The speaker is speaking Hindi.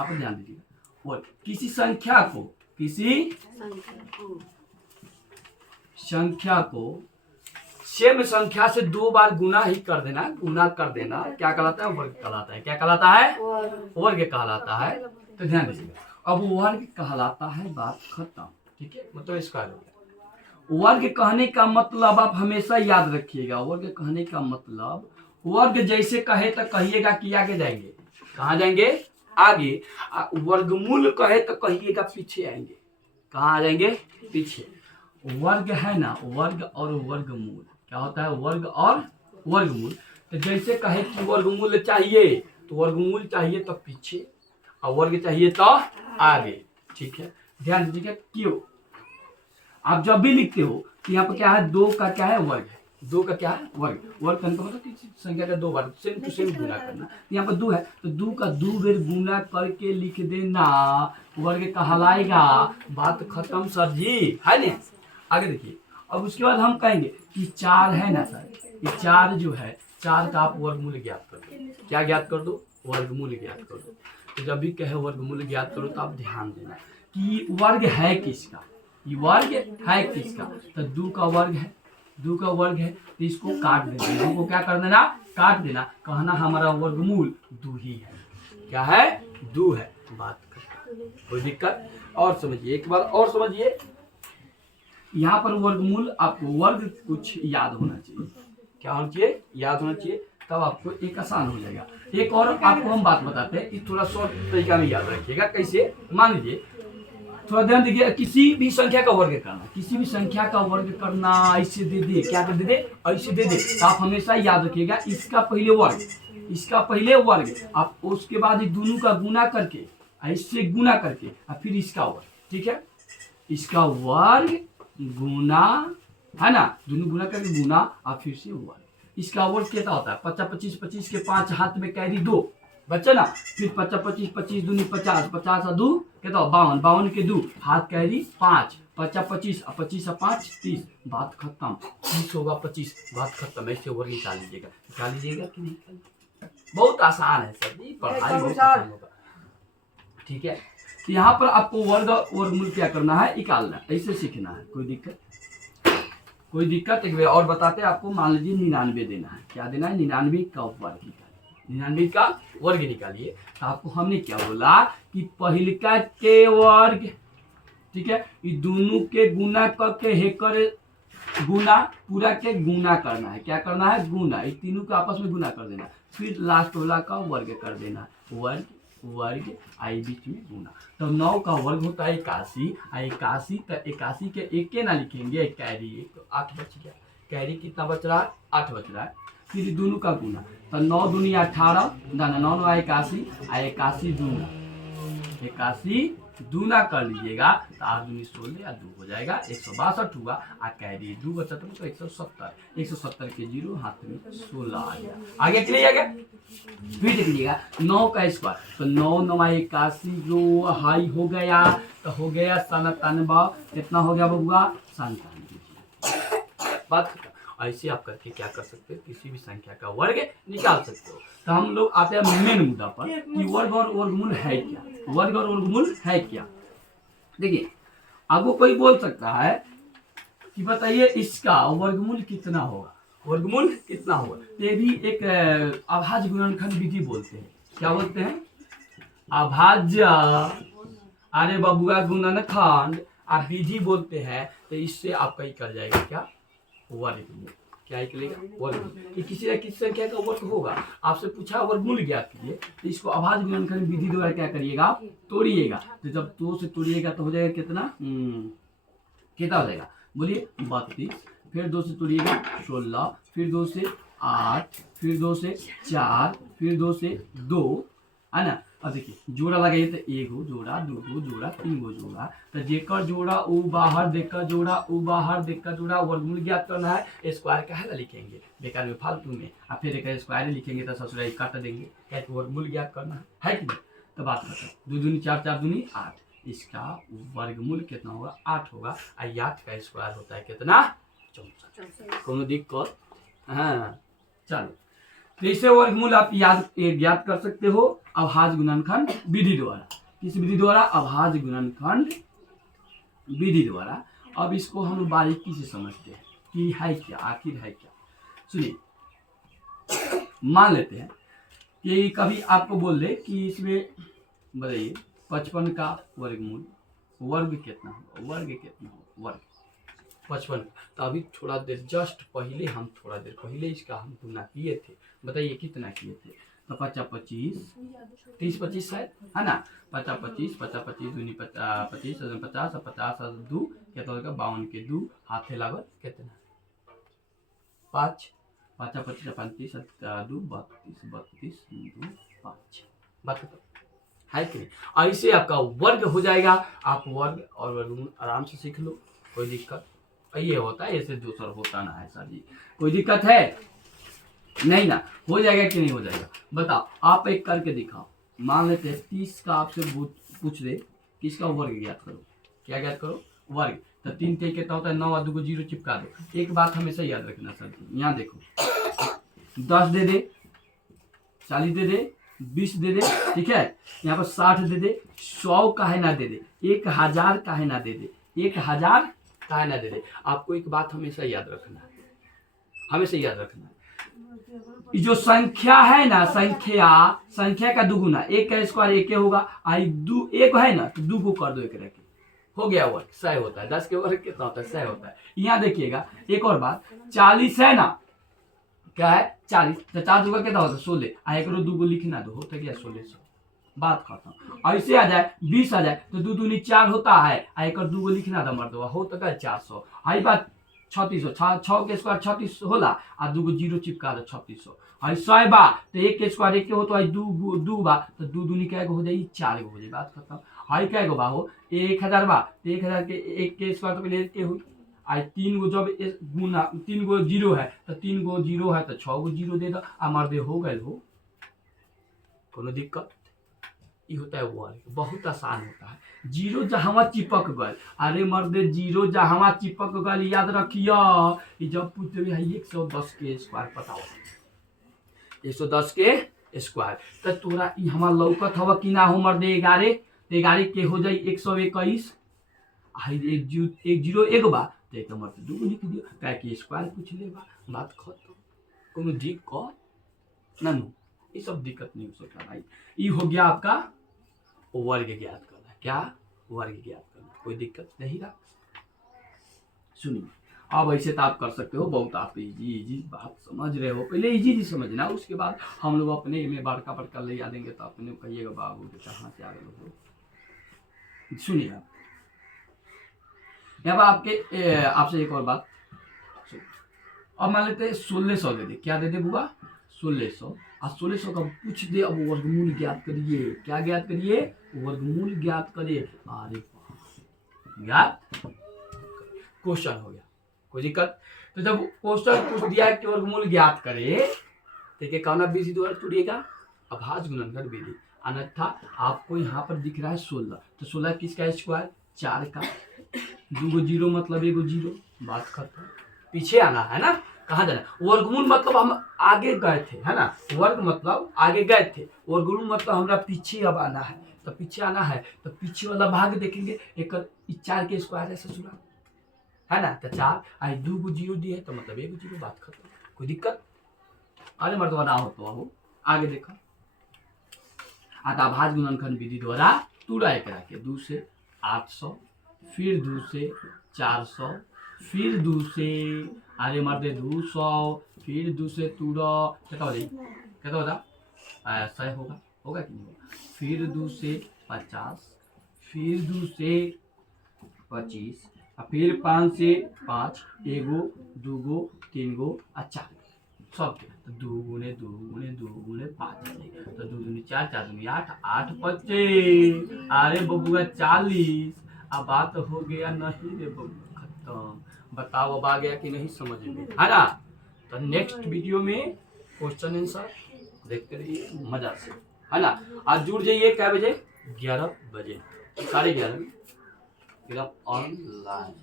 यहाँ पर ध्यान दीजिएगा। और किसी संख्या को सेम संख्या से 2 बार गुना कर देना क्या कहलाता है? वर्ग कहलाता है। क्या कहलाता है? वर्ग कहलाता है। तो ध्यान दीजिएगा, अब वर्ग कहलाता है, बात खत्म। ठीक है, मतलब इसका वर्ग कहने का मतलब आप हमेशा याद रखिएगा। वर्ग कहने का मतलब, वर्ग जैसे कहे तो कहिएगा कि आगे जाएंगे। कहाँ जाएंगे? आगे। वर्गमूल कहे तो कहिएगा पीछे आएंगे। कहाँ आ जाएंगे? पीछे। वर्ग है ना, वर्ग और वर्गमूल क्या होता है? वर्ग और वर्गमूल। तो जैसे कहे कि वर्गमूल चाहिए तो वर्गमूल चाहिए तो पीछे, और वर्ग चाहिए तो आगे। ठीक है, ध्यान दीजिएगा। क्यों? आप जब भी लिखते हो तो यहाँ पर क्या है? 2 का क्या है? वर्ग है। 2 का क्या है? वर्ग। वर्ग करने का मतलब किसी संख्या का 2 बार सेम टू सेम गुना करना। यहाँ पर 2 है तो 2 का 2 बार गुना करके लिख देना, वर्ग कहलाएगा। बात खत्म सर जी, है ना? आगे देखिए, अब उसके बाद हम कहेंगे कि 4 है ना सर, ये 4 जो है, 4 का आप वर्गमूल ज्ञात कर दो। क्या ज्ञात कर दो? वर्गमूल ज्ञात कर दो। तो जब भी कहे वर्गमूल ज्ञात करो तो आप ध्यान देना कि वर्ग है किसका, ये वर्ग है किसका? तो 2 का वर्ग है, 2 का वर्ग है तो इसको काट देना। 2 को क्या कर देना? काट देना। कहना हमारा वर्गमूल 2 ही है। क्या है? 2 है। बात कर, कोई दिक्कत? और समझिए, एक बार और समझिए। यहाँ पर वर्गमूल, आपको वर्ग कुछ याद होना चाहिए। क्या होना चाहिए? याद होना चाहिए, तब आपको एक आसान हो जाएगा। एक और आपको हम बात बताते हैं, थोड़ा शॉर्ट तरीका में याद रखिएगा। कैसे? मान लीजिए, थोड़ा ध्यान दीजिए, किसी भी संख्या का वर्ग करना, किसी भी संख्या का वर्ग करना ऐसे दे दे, क्या कर दे? ऐसे दे दे। तो आप हमेशा याद रखिएगा, इसका पहले वर्ग, इसका पहले वर्ग, आप उसके बाद दोनों का गुना करके, ऐसे गुना करके, और फिर इसका वर्ग। ठीक है, इसका वर्ग गुना, है ना, दोनों गुना करके गुना, और फिर से वर्ग। इसका वर्ग कितना होता है? 50 25 25 के 5 हाथ में कैरी 2 बच्चा ना, फिर 50 25 25 दूनी 50 50 और 2 कितना? 52 52 के 2 हाथ कैरी 5 50 25 और 25 और 5 30। बात खत्म। 30 होगा 25, बात खत्म। ऐसे वर्ग निकाल लीजिएगा। निकाल लीजिएगा कि नहीं? बहुत आसान है सर जी, पढ़ाई बहुत आसान होगा। ठीक है, तो यहाँ पर आपको वर्ग वर्गमूल क्या करना है? निकालना, ऐसे सीखना है। कोई दिक्कत? कोई दिक्कत? एक बार और बताते हैं आपको। मान लीजिए 99 देना है। क्या देना है? 99 का वर्ग निकालिए। 99 का वर्ग निकालिए। तो आपको हमने क्या बोला कि पहिलका के वर्ग, ठीक है, ये दोनों के गुना करके हेकर गुना, पूरा के गुना करना है। क्या करना है? गुना। ये तीनों को आपस में गुना कर देना, फिर लास्ट वाला का वर्ग कर देना। वर्ग वर्ग आई बीच में गुना। तो 9 का वर्ग होता है 81, 81 तो 81 के एक के ना लिखेंगे, कैरी 1 8 बच गया। कैरी कितना बच रहा है? 8 बच रहा है। फिर दोनों का गुना, तो 9 दूनी 18, 9 9 81, 81 दूना, 81 दूना कर लीजिएगा तो 8 दूनी 16 या 2 हो जाएगा, 162 हुआ। आ कैरी 2 बचा तो 170, 170 के 0 हाथ में 16 आ गया। आगे के लिए आ गया। फिर देख लीजिएगा 9 का स्क्वायर, तो 9 9 81 जो हाई हो गया, तो हो गया 97। कितना हो गया बबुआ? 97। बात ऐसे आप करके क्या कर सकते हो? किसी भी संख्या का वर्ग निकाल सकते हो। तो हम लोग आते हैं मेन मुद्दा पर कि वर्ग और वर्गमूल है क्या? वर्ग और वर्गमूल है क्या? देखिए, आपको कोई बोल सकता है कि बताइए इसका वर्गमूल कितना होगा? वर्गमूल कितना होगा? ये भी एक अभाज्य गुणनखंड विधि बोलते हैं। क्या बोलते हैं? अभाज्य, अरे बबुआ, गुणनखंड आप विधि बोलते हैं। तो इससे आपका ही कर जाएगा क्या? वर्गमूल। क्या निकलेगा? वर्गमूल। कि किसी न किसी संख्या का वर्ग होगा, आपसे पूछा वर्गमूल ज्ञात कीजिए, तो इसको अभाज्य गुणनखंड विधि द्वारा क्या करिएगा? तोड़िएगा। तो जब 2 से तोड़िएगा तो हो जाएगा कितना? कितना हो जाएगा? बोलिए 32। फिर 2 से तोड़िएगा 16, फिर 2 से 8, फिर 2 से 4, फिर 2 से 2, है ना। अब देखिए जोड़ा लगाइए तो 1 गो जोड़ा, 2 गो जोड़ा, 3 गो जोड़ा। तो जेकर जोड़ा उ बाहर, देकर जोड़ा उ बाहर, देकर जोड़ा। वर्गमूल ज्ञात करना है, स्क्वायर का है लिखेंगे बेकार में फालतू में, और फिर एक स्क्वायर लिखेंगे तो ससुराल काट देंगे। क्या वर्गमूल ज्ञात करना है कि नहीं? तो बात खत्म। 2 दूनी 4, 4 दूनी 8। इसका वर्गमूल कितना होगा? 8 होगा। 8 का स्क्वायर होता है कितना? 64। कोनो दिक्कत? हाँ, चलो तो इसे वर्गमूल आप ज्ञात कर सकते हो अभाज्य गुणनखंड विधि द्वारा। किस विधि द्वारा? अभाज्य गुणनखंड विधि द्वारा। अब इसको हम बारीकी से समझते हैं कि है क्या, आखिर है क्या। सुनिए, मान लेते हैं कि कभी आपको बोल दे कि इसमें बताइए 55 का वर्गमूल, वर्ग कितना होगा, वर्ग कितना होगा, वर्ग 55। तो अभी थोड़ा देर जस्ट पहले हम थोड़ा देर पहले इसका हम गुना किए थे, बताइए कितना किए थे। तो 50 25 30 25 है ना, 50 25 50 25 दूनी 50 25 50 और 50 और 2 कितना होगा, 52 के 2 हाथे लागत कितना 5 50 25 35 2 32 32 2 5 बात तो है कि नहीं। ऐसे आपका वर्ग हो जाएगा। आप वर्ग और वर्गमूल आराम से सीख लो, कोई दिक्कत ये होता है, ऐसे दूसरा होता ना है सर जी, कोई दिक्कत है नहीं ना। हो जाएगा कि नहीं हो जाएगा बताओ, आप एक करके दिखाओ। मान लेते हैं 30 का आपसे पूछ दे किसका वर्ग ज्ञात करो, क्या ज्ञात करो, वर्ग। तो 3 के कितना होता है, 9 और 2 को 0 चिपका दो। एक बात हमेशा याद रखना सर जी, यहाँ देखो 10 दे दे, 40 दे दे, 20 दे दे, ठीक है, यहाँ पर 60 दे दे, 100 काहे ना दे दे, 1000 काहे ना दे दे, 1000 काहे ना दे दे। आपको एक बात हमेशा याद रखना है, हमेशा याद रखना है, जो संख्या है ना, संख्या का दुगुना, एक का स्क्वायर एक होगा, आई दो एक है ना तो 2 को कर दो, एक रह के हो गया वर्ग, 100 होता है। 10 के वर्ग कितना होता है, 100 होता है। यहाँ देखिएगा एक और बात, 40 है ना, क्या है 40, तो 4 दूगा कितना होता है 16, आ एक 2 को लिखना दो, होता क्या 1600, बात खत्म। ऐसे आ जाए 20 आ जाए तो 2 दूनी 4 होता है, आ एक 2 को लिखना दो मर्दवा, होता क्या 400, आई बात 3600, 6 के स्क्वायर 3600 होला, आ 2 को 0 चिपका दो 3600, आई 100 बा तो 1 के स्क्वायर 1 के हो तो आई 2 बा तो 2 दूनी क्या हो जाई 4 हो जाई, बात खत्म। आई क्या बा हो 1000 बा तो 1000 के 1 के स्क्वायर तो पहले 1 के हुई, आई 3 गो जब गुना 3 गो 0 है तो 3 गो 0 है तो 6 गो 0 दे दो, आ मर्दे हो गए हो, कोनो दिक्कत। ये होता है वर्ग, बहुत आसान होता है। 0 जहां चिपक गए, अरे मर्दे 0 जहां चिपक गए याद रखियो, जब पूछते है 110 के स्क्वायर बताओ, 110 के स्क्वायर तो तोरा हमारा लौकत हवा कि ना हो मर्दे 11, तो 11 के हो जाई 121, आई एक 0 1 बा तो एक मर्दे 2 लिख दियो, काहे कि स्क्वायर पूछ ले बा, बात खत्म, कोनो दिक्कत ना नो, ये सब दिक्कत नहीं हो सकता भाई। ये हो गया आपका वर्ग ज्ञात करना, क्या वर्ग ज्ञात करना, कोई दिक्कत नहीं रहा। सुनिए अब ऐसे तो आप कर सकते हो, बहुत आप इजी बात समझ रहे हो, पहले इजी समझना, उसके बाद हम लोग अपने में बड़का बड़का ले आ देंगे तो अपने कहिएगा बाबू कहाँ से आ गए हो। सुनिए आप यहाँ आपके आपसे एक और बात, अब मान लेते 1600 दे दे, क्या दे दे बुआ 1600, और 1600 का पूछ दे अब वर्गमूल ज्ञात करिए, क्या ज्ञात करिए, वर्गमूल ज्ञात करिए। अरे ज्ञात क्वेश्चन हो गया, कोई दिक्कत। तो जब क्वेश्चन पूछ दिया कि वर्गमूल ज्ञात करे तो क्या कहना विधि द्वारा तुड़िएगा, अभाज्य गुणनखंड विधि, अन्यथा आपको यहाँ पर दिख रहा है 16, तो 16 किसका स्क्वायर 4 का, 2 गो 0 मतलब 1 गो 0, बात खत्म। पीछे आना है ना, कहाँ जाना, वर्गमूल मतलब हम आगे गए थे है ना, वर्ग मतलब आगे गए थे, वर्गमूल मतलब हमारा पीछे अब आना है, तो पीछे आना है तो पीछे वाला भाग देखेंगे, एक 4 के स्क्वायर है ससुरा है ना, तो 4 आई 2 को 0 दिए तो मतलब 1 0, बात खत्म, कोई दिक्कत। अरे मर्दवा ना हो तो हो आगे देखो, अतः अभाज्य गुणनखंड विधि द्वारा तुड़ा एक रखे 2 से 800, फिर 2 से 400, फिर 2 से अरे मर्दे 200, फिर 2 से तुड़ा कितना हो जाए, कितना होता 100 होगा, होगा कि नहीं होगा, फिर 2 से 50, फिर 2 से 25, फिर 5 से 5, 1 गो 2 गो 3 गो 4 सब, तो 2 गुने 2 गुने 2 गुने 5 तो 2 दूनी 4, 4 दूनी 8, 8 25, अरे बबुआ 40, अब बात हो गया नहीं रे बबुआ खत्म। बताओ अब आ गया कि नहीं समझ में, है ना। तो नेक्स्ट वीडियो में क्वेश्चन आंसर देखते रहिए मजा से, है ना। आज जुड़ जाइए क्या बजे, 11 बजे, 11:30 ऑनलाइन।